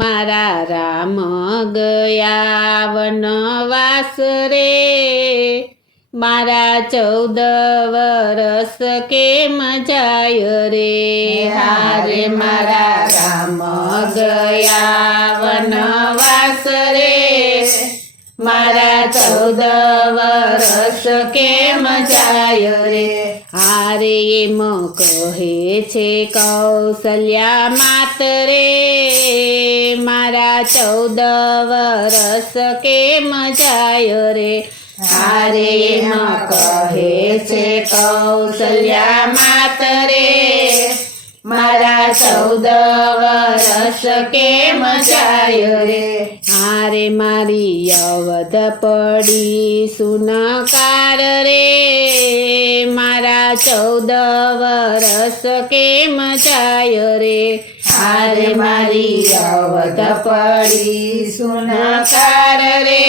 મારા રામ ગયા વનવાસ રે, મારા 14 વરસ કેમ જાય રે. હારે મારા રામ ગયા વનવાસ રે, મારા 14 વરસ કેમ જાય રે. હારે એમ કહે છે કૌશલ્યા માત રે, મારા 14 વરસ કેમ જાય રે. હારે એમ કહે છે કૌશલ્યા માત રે, મારા 14 વરસ કેમ જાય રે. હારે મારી અવધ પડી સુનકાર રે, મારા 14 વરસ કેમ જાય રે. હારે મારી અવધ પડી સુનકાર રે,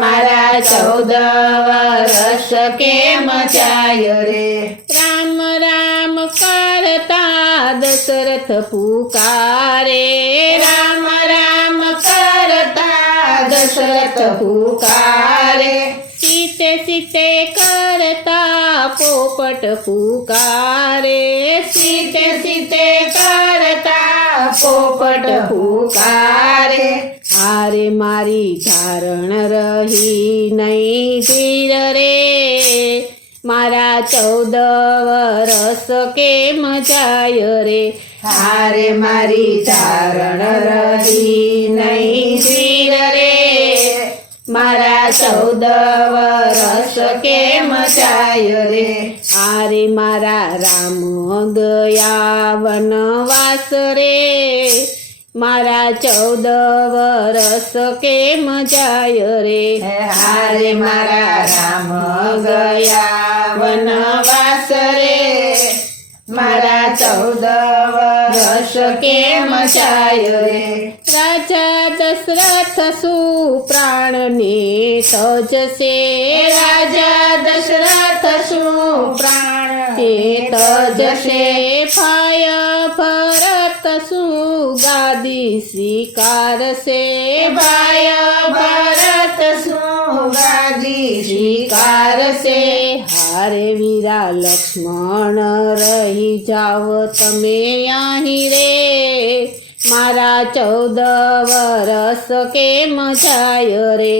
મારા 14 વરસ કેમ જાય રે. રામ રામ કરતા દશરથ પુકારે, રામ રામ કરતા દશરથ પુકારે. સીતે સીતે કરતા પોપટ પુકારે, સીતે સીતે કરતા પોપટ પુકારે. હારે મારી ધારણ રહી નહીં ધીર રે, મારા 14 વરસ કેમ જાય રે. હારે મારી ધારણ રહી નહીં ધીર રે, મારા 14 વરસ કેમ જાય રે. હારે મારા રામ ગયા વનવાસ રે, મારા 14 વરસ કેમ જાય રે. હારે મારા રામ ગયા વનવાસ રે, મારા 14 વરસ કેમ જાય રે. રાજા દશરથ શું પ્રાણને તજશે, રાજા દશરથ શું પ્રાણને તજશે. ભાય ભરત શું ગાદી સ્વીકારશે, ભાય ભરત શું ગાદી સ્વીકારશે. હારે વીરા લક્ષ્મણ રહી જાઓ તમે અહીં રે, મારા 14 વરસ કેમ જાય રે.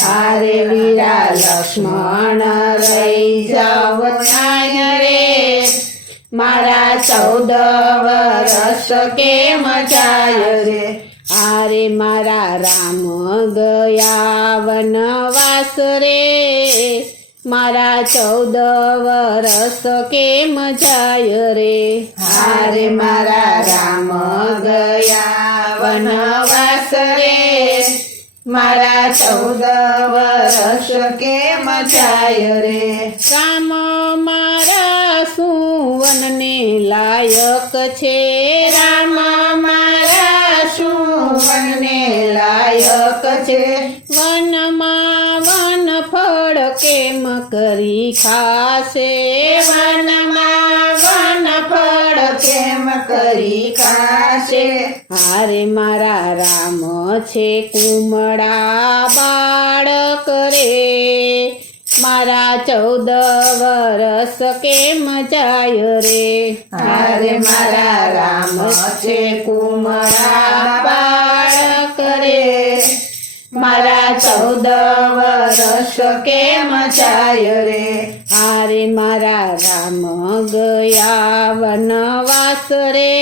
હારે વીરા લક્ષ્મણ રહી જાઓ અહીં રે, મારા 14 વરસ કેમ જાય રે. હારે મારા રામ ગયા વનવાસ રે, મારા 14 વરસ કેમ જાય રે. હારે મારા રામ ગયા વનવાસ રે, મારા 14 વરસ કેમ જાય રે. રામ મારા શું વનને લાયક છે, રામ મારા શું વનને લાયક છે. વનમાં વન ફળ કેમ કરી ખાશે, વનમાં વન ફળ કેમ કરી ખાશે. હારે મારા રામ છે કુમળા બાળક રે, મારા 14 વરસ કેમ જાય રે. હારે મારા રામ છે કુમળા બાળક રે, મારા 14 વરસ કેમ જાય રે. હારે મારા રામ ગયા વનવાસ રે,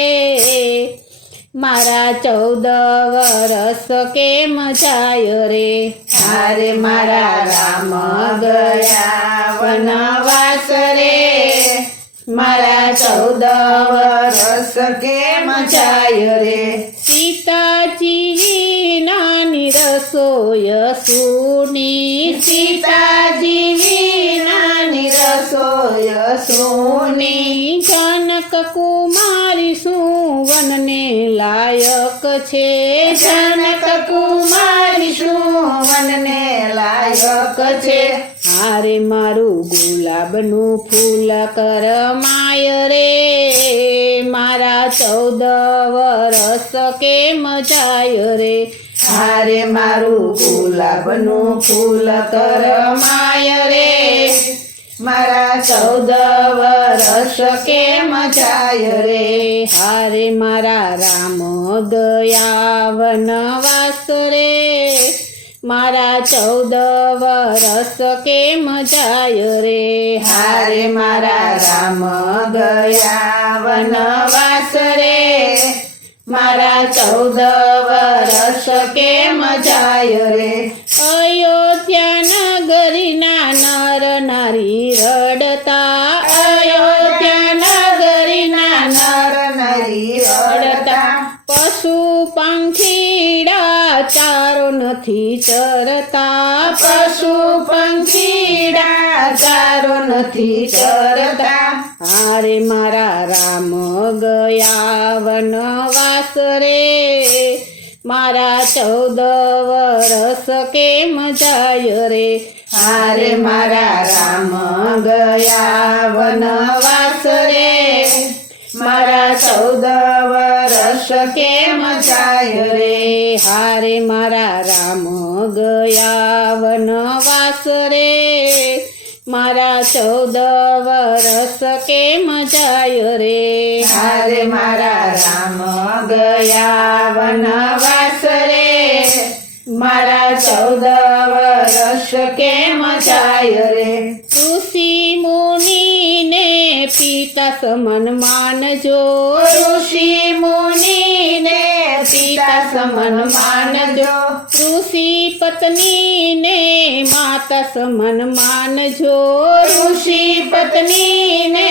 મારા 14 વરસ કેમ જાય રે. હારે મારા રામ ગયા વનવાસ રે, મારા 14 વરસ કેમ જાય રે. સીતાજી નાની રસોય સુની, સીતાજી નાની રસોય સુની. જનક કુમારી શું વનને લાયક છે, જનક કુમારી શું વનને લાયક છે. હારે મારું ગુલાબનું ફૂલ કરમાય રે, મારા 14 વરસ કેમ જાય રે હારે મારું ગુલાબનું ફૂલ કરમાય રે મારા 14 વરસ કેમ જાય રે હારે મારા રામ ગયા વનવાસ રે મારા 14 વરસ કેમ જાય રે હારે મારા રામ ગયા વનવાસ રે મારા 14 વરસ કેમ જાય રે અયોધ્યા નગરીના નર નારી રડતા અયોધ્યા નગરીના નર નરી રડતા પશુ પંખીડા ચારો નથી ચરતા પશુ પંખીડા ચારો નથી ચરતા હારે મારા રામ ગયા વનવાસ રે મારા 14 વરસ કેમ જાય રે હારે મારા રામ ગયા વનવાસ રે મારા 14 વરસ કેમ જાય રે હારે મારા રામ ગયા વનવાસ રે મારા 14 વરસ કેમ જાય રે હારે મારા રામ ગયા વનવાસ રે મારા 14 વરસ કેમ જાય રે ઋષિ મુનિને પિતા સમન માનજો ઋષિ મુનિને પિતા સમન માનજો ઋષિ પત્નીને માતા સમન માનજો ઋષિ પત્નીને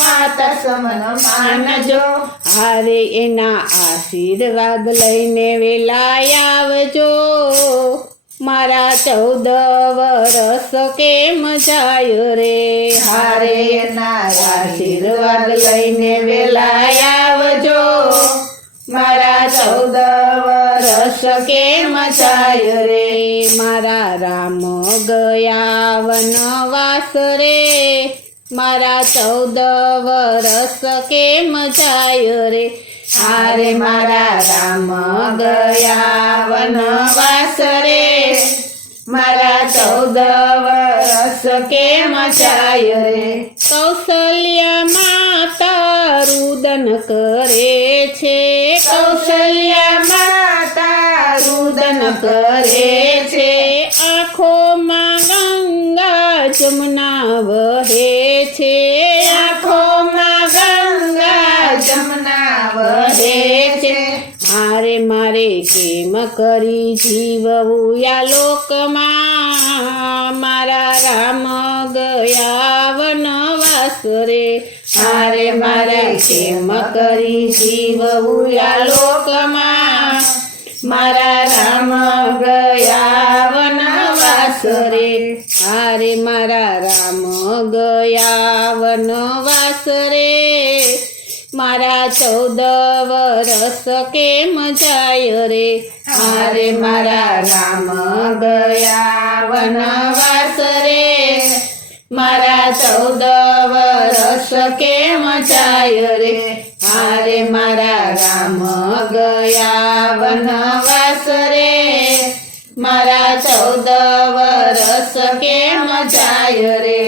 માતા સમન માનજો હારે એના આશીર્વાદ લઈને વેલા આવજો મારા 14 વરસ કેમ જાય રે હારે એના આશીર્વાદ લઈને વેલા આવજો મારા 14 વરસ કેમ જાય રે મારા રામ ગયા વનવાસ રે મારા 14 વરસ કેમ જાય રે હારે મારા રામ ગયા વનવાસ રે મારા 14 વરસ કેમ જાય રે કૌશલ્યા માતા રુદન કરે છે કૌશલ્યા માતા રુદન કરે છે આંખોમાં ગંગા જમુના વહે છે આંખોમાં ગંગા જમના વહે છે મારે મારે કેમ કરી જીવવું યા લોકમાં મારા રામ ગયા વનવાસ રે હારે મારે કેમ કરી જીવવું યા લોકમાં મારા રામ ગયા વનવાસ રે હારે મારા રામ ગયા વનવાસ રે મારા 14 વરસ કેમ જાય રે હારે મારા રામ ગયા વનવાસ રે મારા 14 વરસ કેમ જાય રે હારે મારા રામ ગયા વનવાસ રે મારા 14 વરસ કેમ જાય રે